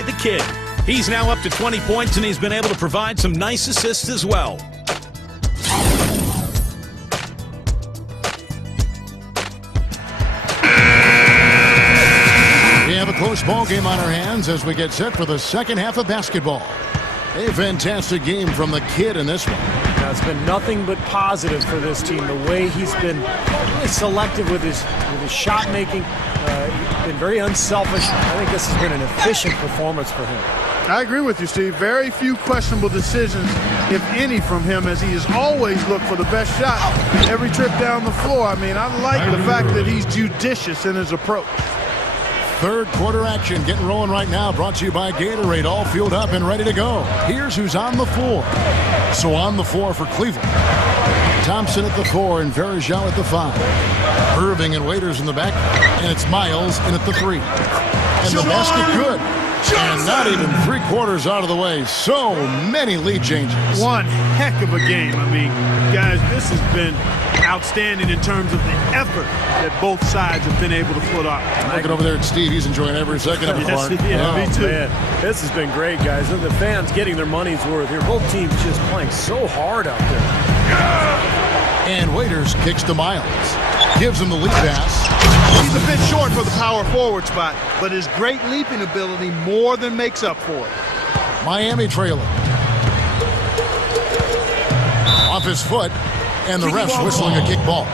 by the kid. He's now up to 20 points, and he's been able to provide some nice assists as well. We have a close ball game on our hands as we get set for the second half of basketball. A fantastic game from the kid in this one. Now, it's been nothing but positive for this team. The way he's been really selective with his shot making, he's been very unselfish. I think this has been an efficient performance for him. I agree with you, Steve. Very few questionable decisions, if any, from him, as he has always looked for the best shot every trip down the floor. I mean, I like the fact that he's judicious in his approach. Third quarter action getting rolling right now, brought to you by Gatorade, all fueled up and ready to go. Here's who's on the floor. So on the floor for Cleveland, Thompson at the 4 and Verjao at the 5. Irving and Waiters in the back, and it's Miles in at the 3. And the basket good. And not even 3/4 out of the way. So many lead changes. One heck of a game. I mean, guys, this has been outstanding in terms of the effort that both sides have been able to put up. Looking over there at Steve, he's enjoying every second of it. Yes, me too. Man, this has been great, guys. And the fans getting their money's worth here. Both teams just playing so hard out there. And Waiters kicks to Miles. Gives him the lead pass. He's a bit short for the power forward spot, but his great leaping ability more than makes up for it. Miami trailing. Off his foot, and the ref's whistling a kick ball.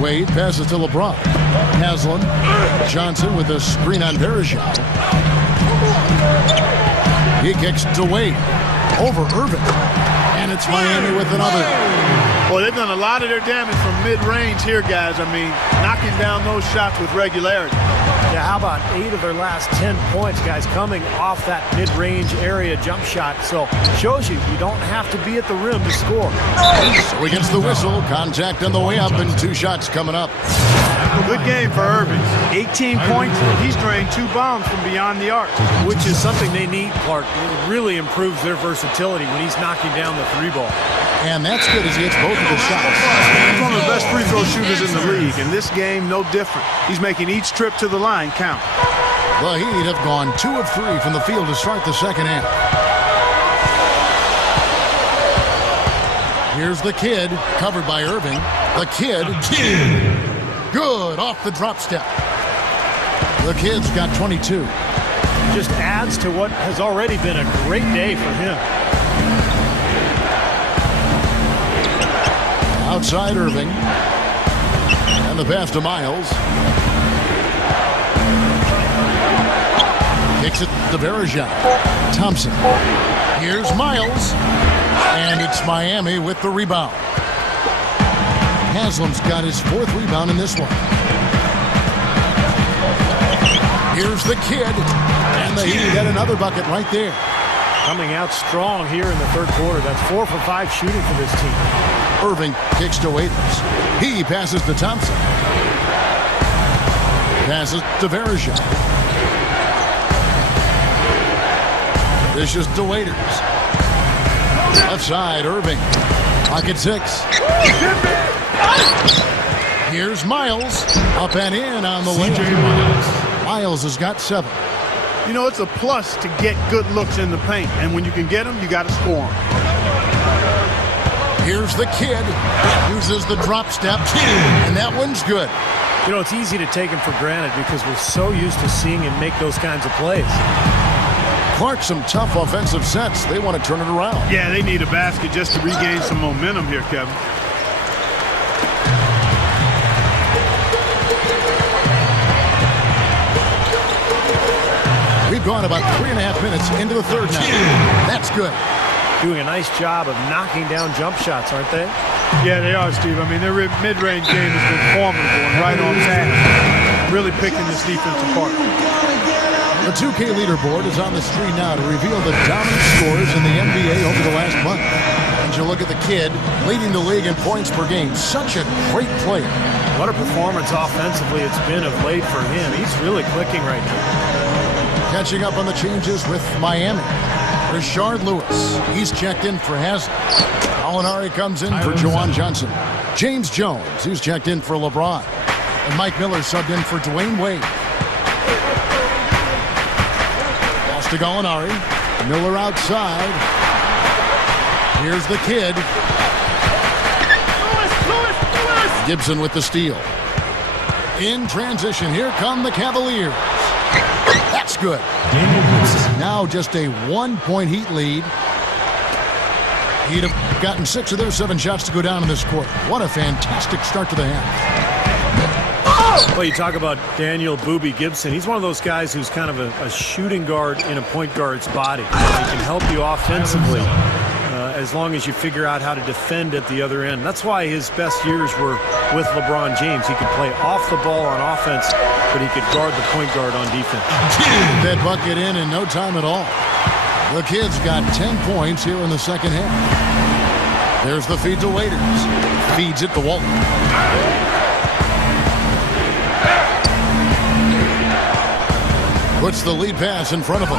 Wade passes to LeBron. Haslam. Johnson with a screen on Verjao. He kicks to Wade. Over Irving. And it's Miami with another. Well, they've done a lot of their damage from mid-range here, guys. I mean, knocking down those shots with regularity. Yeah, how about 8 of their last 10 points, guys, coming off that mid-range area jump shot. So shows you don't have to be at the rim to score. So he gets the whistle. Contact on the way up, and 2 shots coming up. Good game for Irving. 18 points. He's drained 2 bombs from beyond the arc. Which is something they need, Clark. It really improves their versatility when he's knocking down the 3 ball. And that's good as he hits both of the shots. He's one of the best free throw shooters in the league. In this game, no different. He's making each trip to the line count. The Heat have gone 2 of 3 from the field to start the second half. Here's the kid, covered by Irving. The kid. Good off the drop step. The kid's got 22. Just adds to what has already been a great day for him. Outside Irving. And the pass to Miles. Kicks it to Verjao. Thompson. Here's Miles. And it's Miami with the rebound. Haslam's got his 4th rebound in this one. Here's the kid. And the Heat got another bucket right there. Coming out strong here in the third quarter. That's 4 for 5 shooting for this team. Irving kicks to Waiters. He passes to Thompson. Passes to Verjao. Dishes to Waiters. Left side, Irving. Pocket 6. Here's Miles. Up and in on the wing. Miles has got 7. You know, it's a plus to get good looks in the paint. And when you can get them, you got to score them. Here's the kid. Uses the drop step. And that one's good. You know, it's easy to take him for granted because we're so used to seeing him make those kinds of plays. Clark, some tough offensive sets. They want to turn it around. Yeah, they need a basket just to regain some momentum here, Kevin. We've gone about 3.5 minutes into the third now. That's good. Doing a nice job of knocking down jump shots, aren't they? Yeah, they are, Steve. I mean, their mid-range game has been formidable and right on task. Really picking this defense apart. The 2K leaderboard is on the screen now to reveal the dominant scores in the NBA over the last month. And you look at the kid leading the league in points per game. Such a great player. What a performance offensively it's been of late for him. He's really clicking right now. Catching up on the changes with Miami. Rashard Lewis. He's checked in for Haslett. Gallinari comes in for Juwan Johnson. James Jones, who's checked in for LeBron. And Mike Miller subbed in for Dwayne Wade. Lost to Gallinari. Miller outside. Here's the kid. Gibson with the steal. In transition, here come the Cavaliers. That's good. Now just a 1-point Heat lead. He'd have gotten 6 of their 7 shots to go down in this quarter. What a fantastic start to the half. Well, you talk about Daniel Boobie Gibson. He's one of those guys who's kind of a shooting guard in a point guard's body. He can help you offensively as long as you figure out how to defend at the other end. That's why his best years were with LeBron James. He could play off the ball on offense, but he could guard the point guard on defense. That bucket in no time at all. The Kid's got 10 points here in the second half. There's the feed to Waiters. Feeds it to Walton. Puts the lead pass in front of him.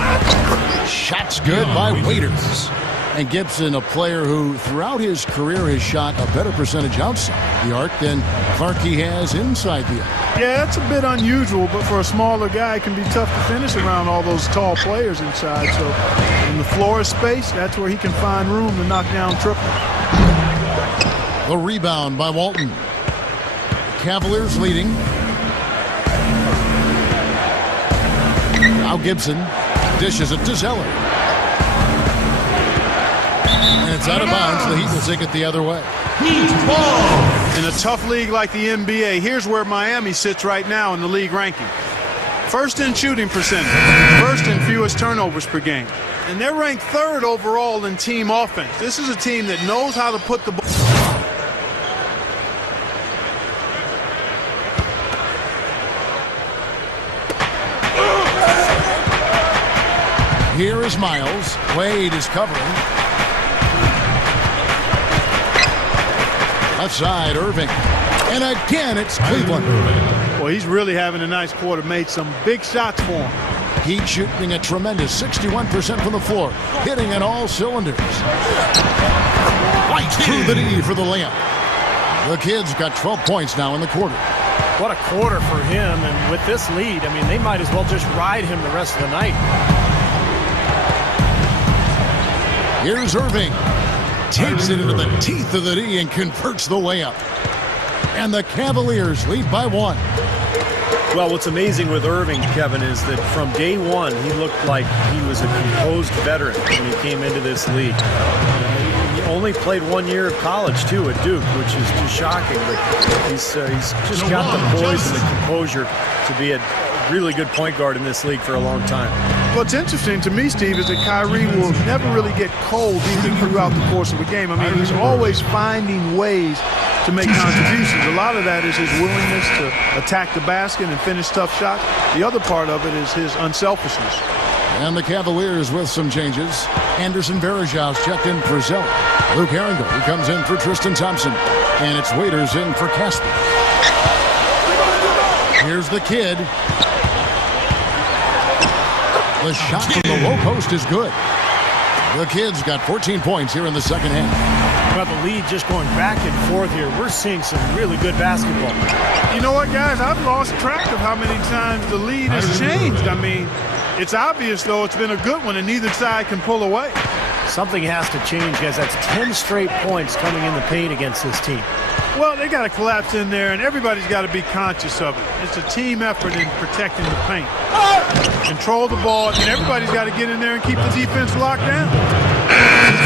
Shot's good by Waiters. And Gibson, a player who throughout his career has shot a better percentage outside the arc than Clarkey has inside the arc. Yeah, that's a bit unusual, but for a smaller guy, it can be tough to finish around all those tall players inside. So when the floor is space, that's where he can find room to knock down triples. The rebound by Walton. Cavaliers leading. Now Gibson dishes it to Zeller. And it's out of bounds. The Heat will take it the other way. In a tough league like the NBA, here's where Miami sits right now in the league ranking. First in shooting percentage, first in fewest turnovers per game. And they're ranked 3rd overall in team offense. This is a team that knows how to put the ball. Here is Miles. Wade is covering. Left side, Irving. And again, it's Cleveland. Well, he's really having a nice quarter. Made some big shots for him. Heat shooting a tremendous 61% from the floor. Hitting on all cylinders. Right through the D for the layup. The Kid's got 12 points now in the quarter. What a quarter for him. And with this lead, I mean, they might as well just ride him the rest of the night. Here's Irving. Takes it into the teeth of the D and converts the layup. And the Cavaliers lead by 1. Well, what's amazing with Irving, Kevin, is that from day one, he looked like he was a composed veteran when he came into this league. He only played 1 year of college, too, at Duke, which is too shocking. But he's just got the poise and the composure to be a really good point guard in this league for a long time. What's interesting to me, Steve, is that Kyrie will never really get cold even throughout the course of a game. I mean, he's always finding ways to make contributions. A lot of that is his willingness to attack the basket and finish tough shots. The other part of it is his unselfishness. And the Cavaliers with some changes. Anderson Varejau's checked in for Zeller. Luke Herringle, who comes in for Tristan Thompson. And it's Waiters in for Casper. Here's the Kid. The shot from the low post is good. The Kid's got 14 points here in the second half. Well, the lead just going back and forth here. We're seeing some really good basketball. You know what, guys? I've lost track of how many times the lead has changed. I mean, it's obvious, though, it's been a good one, and neither side can pull away. Something has to change, guys. That's 10 straight points coming in the paint against this team. Well, they got to collapse in there, and everybody's got to be conscious of it. It's a team effort in protecting the paint. Control the ball, and everybody's got to get in there and keep the defense locked down.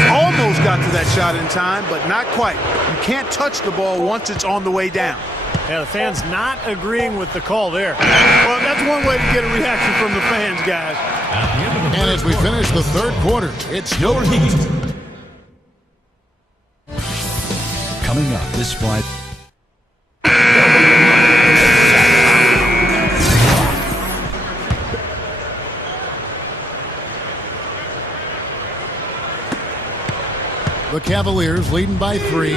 Almost got to that shot in time, but not quite. You can't touch the ball once it's on the way down. Yeah, the fans not agreeing with the call there. Well, that's one way to get a reaction from the fans, guys. And as we finish the third quarter, it's your Heat. Coming up this Friday. The Cavaliers leading by 3.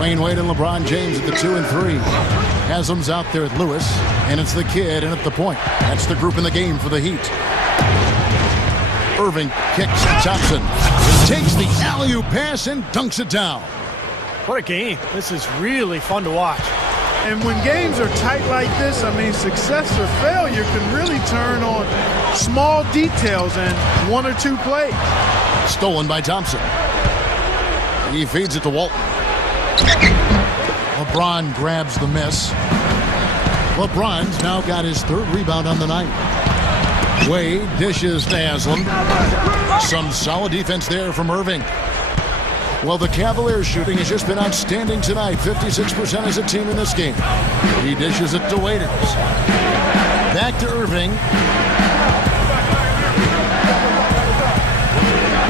Wayne Wade and LeBron James at the 2 and 3. Haslam's out there at Lewis, and it's the Kid in at the point. That's the group in the game for the Heat. Irving kicks to Thompson. Takes the alley-oop pass and dunks it down. What a game. This is really fun to watch. And when games are tight like this, I mean, success or failure can really turn on small details and one or two plays. Stolen by Thompson. He feeds it to Walton. LeBron grabs the miss. LeBron's now got his third rebound on the night. Wade dishes to Haslam. Some solid defense there from Irving. Well, the Cavaliers' shooting has just been outstanding tonight. 56% as a team in this game. He dishes it to Waiters. Back to Irving.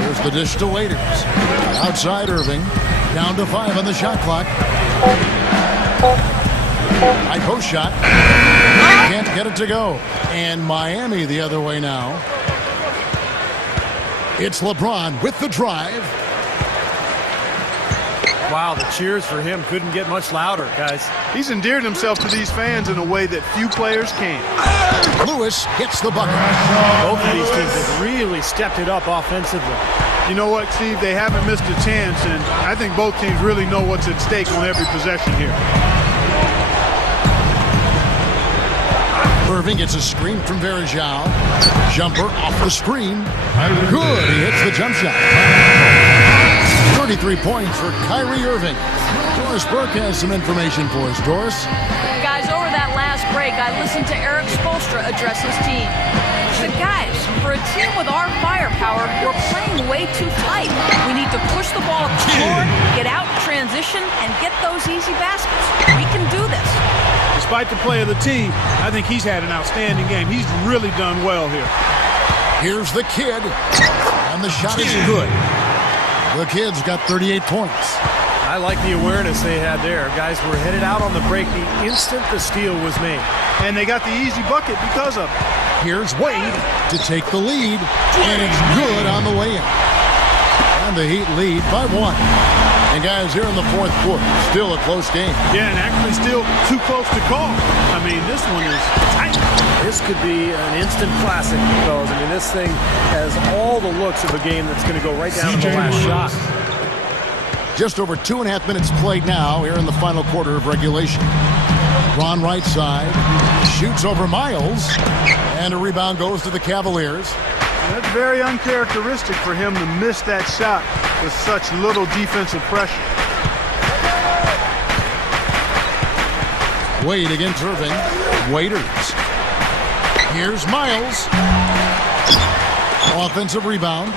Here's the dish to Waiters. Outside Irving. Down to 5 on the shot clock. High post shot. Can't get it to go. And Miami the other way now. It's LeBron with the drive. Wow, the cheers for him couldn't get much louder, guys. He's endeared himself to these fans in a way that few players can. Lewis gets the bucket. Both of these teams have really stepped it up offensively. You know what, Steve? They haven't missed a chance, and I think both teams really know what's at stake on every possession here. Irving gets a screen from Varejao. Jumper off the screen. Good. He hits the jump shot. 33 points for Kyrie Irving. Doris Burke has some information for us. Doris? Guys, over that last break, I listened to Eric Spoelstra address his team. He said, guys, for a team with our firepower, we're playing way too tight. We need to push the ball up the floor, get out, transition, and get those easy baskets. We can do this. Despite the play of the team, I think he's had an outstanding game. He's really done well here. Here's the kid, and the shot is good. The Kid's got 38 points. I like the awareness they had there. Guys were headed out on the break the instant the steal was made. And they got the easy bucket because of it. Here's Wade to take the lead, and it's good on the way in. And the Heat lead by 1. And guys, here in the fourth quarter, still a close game. Yeah, and actually still too close to call. I mean, this one is tight. This could be an instant classic, fellas. I mean, this thing has all the looks of a game that's going to go right down to the last shot. Just over 2.5 minutes played now here in the final quarter of regulation. Ron right side, shoots over Miles, and a rebound goes to the Cavaliers. That's very uncharacteristic for him to miss that shot with such little defensive pressure. Wade against Irving. Waiters. Here's Miles. Offensive rebound.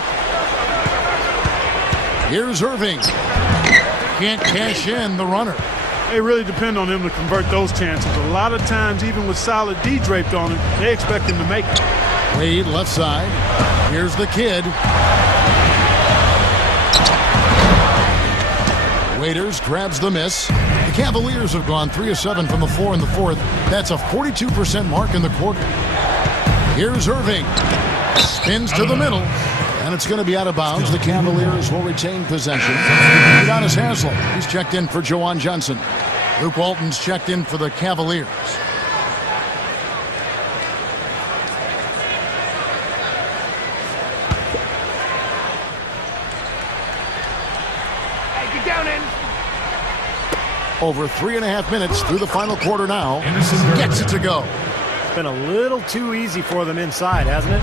Here's Irving. Can't cash in the runner. They really depend on him to convert those chances. A lot of times, even with solid D draped on him, they expect him to make it. Wade left side. Here's the Kid. Waiters grabs the miss. The Cavaliers have gone 3 of 7 from the floor in the fourth. That's a 42% mark in the quarter. Here's Irving. Spins to the middle. And it's going to be out of bounds. The Cavaliers will retain possession. Udonis Haslem, he's checked in for Jawan Johnson. Luke Walton's checked in for the Cavaliers. Over 3.5 minutes through the final quarter now. Gets it to go. It's been a little too easy for them inside, hasn't it?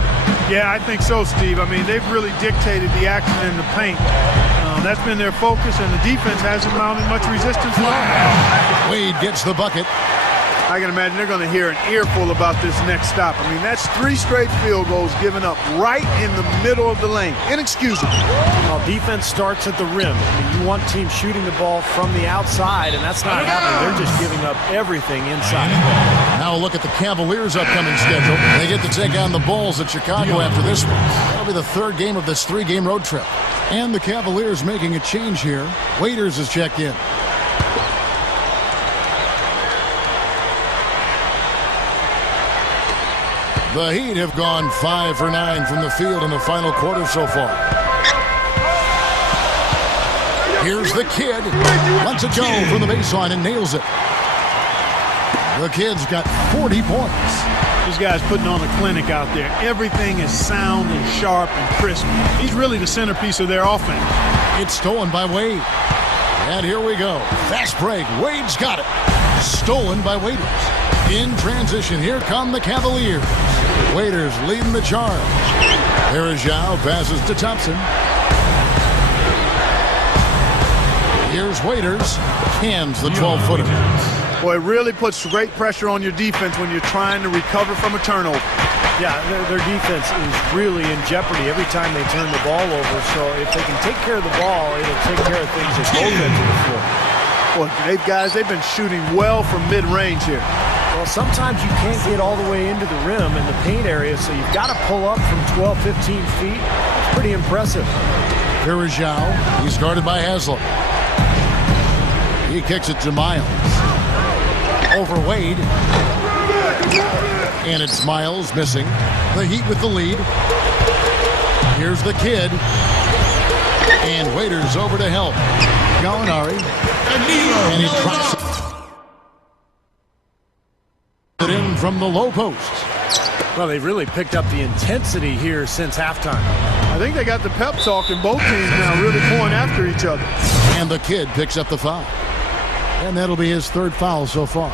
Yeah, I think so, Steve. I mean, they've really dictated the action in the paint. That's been their focus, and the defense hasn't mounted much resistance. Wade gets the bucket. I can imagine they're going to hear an earful about this next stop. I mean, that's 3 straight field goals given up right in the middle of the lane. Inexcusable. Well, defense starts at the rim. I mean, you want teams shooting the ball from the outside, and that's not happening. They're just giving up everything inside. Now look at the Cavaliers' upcoming schedule. They get to take on the Bulls at Chicago after this one. That'll be the third game of this 3-game road trip. And the Cavaliers making a change here. Waiters is checked in. The Heat have gone 5 for 9 from the field in the final quarter so far. Here's the Kid. Lets it go from the baseline and nails it. The Kid's got 40 points. This guy's putting on a clinic out there. Everything is sound and sharp and crisp. He's really the centerpiece of their offense. It's stolen by Wade. And here we go. Fast break. Wade's got it. Stolen by Waiters. In transition, here come the Cavaliers. Waiters leading the charge. There is Zhao, passes to Thompson. Here's Waiters. Cans the 12-footer. Boy, it really puts great pressure on your defense when you're trying to recover from a turnover. Yeah, their defense is really in jeopardy every time they turn the ball over. So if they can take care of the ball, it'll take care of things at both ends of the floor. Boy, they've been shooting well from mid-range here. Well, sometimes you can't get all the way into the rim in the paint area, so you've got to pull up from 12, 15 feet. It's pretty impressive. Here is Zhao. He's guarded by Haslam. He kicks it to Miles. Over Wade. And it's Miles missing. The Heat with the lead. Here's the kid. And Waiters over to help. Gallinari. And he drops it in from the low post. Well, they've really picked up the intensity here since halftime. I think they got the pep talk in both teams now, really pulling after each other. And the kid picks up the foul. And that'll be his third foul so far.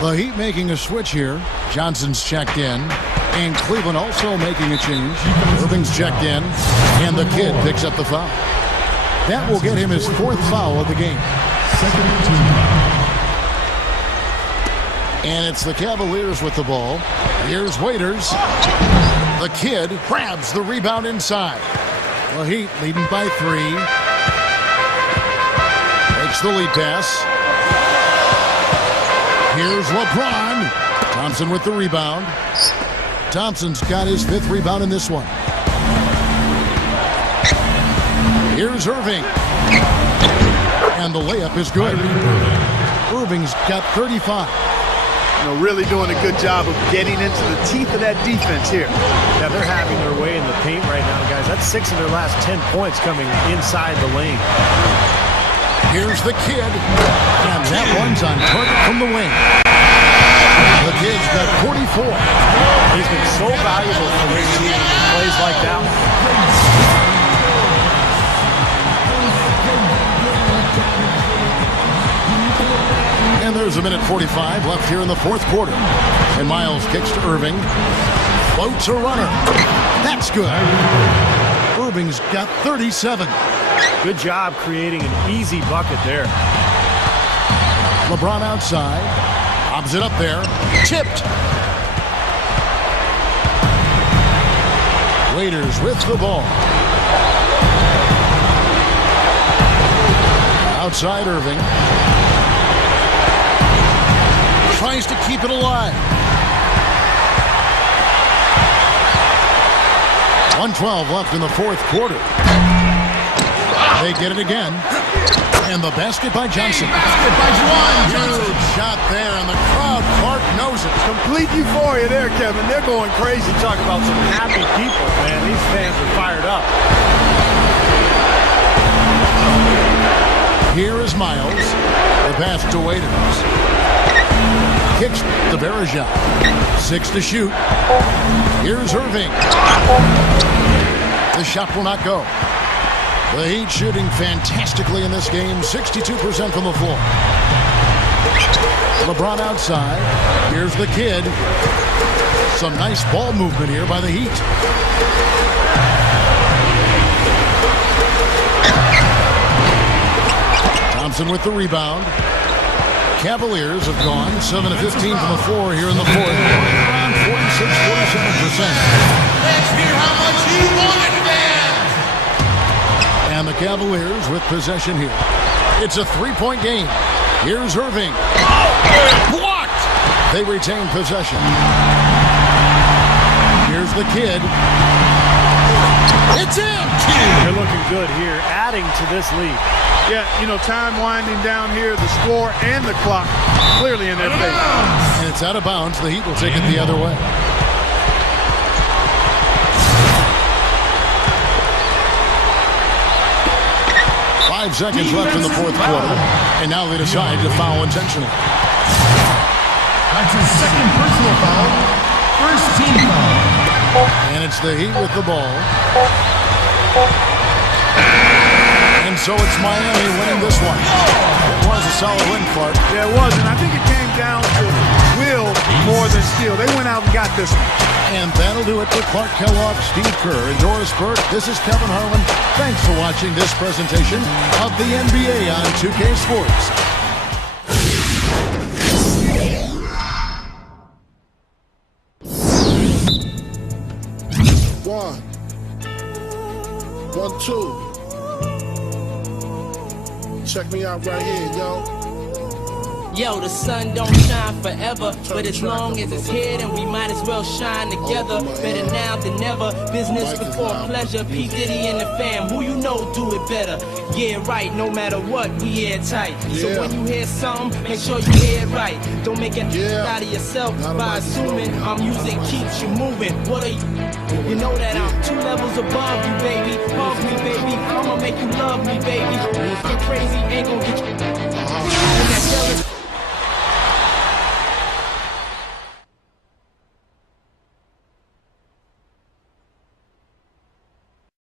The Heat making a switch here. Johnson's checked in. And Cleveland also making a change. Irving's checked in. And the kid picks up the foul. That will get him his fourth foul of the game. And it's the Cavaliers with the ball. Here's Waiters. The kid grabs the rebound inside. The Heat leading by 3. Takes the lead pass. Here's LeBron. Thompson with the rebound. Thompson's got his 5th rebound in this one. Here's Irving. And the layup is good. Irving's got 35. Really doing a good job of getting into the teeth of that defense here. Yeah, they're having their way in the paint right now, guys. That's 6 of their last 10 points coming inside the lane. Here's the kid. And that one's on target from the wing. The kid's got 44. He's been so valuable for this team in plays like that one. And there's a minute 45 left here in the fourth quarter. And Miles kicks to Irving. Floats a runner. That's good. Irving's got 37. Good job creating an easy bucket there. LeBron outside. Lobs it up there. Tipped. Waiters with the ball. Outside Irving. Tries to keep it alive. 1:12 left in the fourth quarter. They get it again. And the basket by Johnson. Huge shot there, and the crowd, Clark, knows it. Complete euphoria there, Kevin. They're going crazy. Talk about some happy people, man. These fans are fired up. Here is Miles. The pass to Waiters. Kicks to Berejao. 6 to shoot. Here's Irving. The shot will not go. The Heat shooting fantastically in this game. 62% from the floor. LeBron outside. Here's the kid. Some nice ball movement here by the Heat. Thompson with the rebound. Cavaliers have gone 7 of 15 from the floor here in the fourth. Around 46-47%. Let's hear how much you wanted, man. And the Cavaliers with possession here. It's a 3-point game. Here's Irving. Blocked. They retain possession. Here's the kid. It's in. They're looking good here, adding to this lead. Yeah, time winding down here, the score and the clock clearly in their favor. And it's out of bounds. The Heat will take it the other way. Five seconds left in the fourth quarter. And now they decide to foul intentionally. That's his second personal foul. First team foul. And it's the Heat with the ball. And so it's Miami winning this one. It was a solid win, Clark. Yeah, it was, and I think it came down to will more than skill. They went out and got this one. And that'll do it for Clark Kellogg, Steve Kerr, and Doris Burke. This is Kevin Harlan. Thanks for watching this presentation of the NBA on 2K Sports. One, two. Check me out right here, yo. Yo, the sun don't shine forever, but as long as it's here, then we might as well shine together. Better now than never, business before pleasure. P. Diddy and the fam, who you know do it better. Yeah, right, no matter what, we airtight. So when you hear something, make sure you hear it right. Don't make it out of yourself by assuming our music keeps you moving. What are you? You know that I'm 2 levels above you, baby. Love me, baby. I'ma make you love me, baby. Get crazy, ain't gonna get you.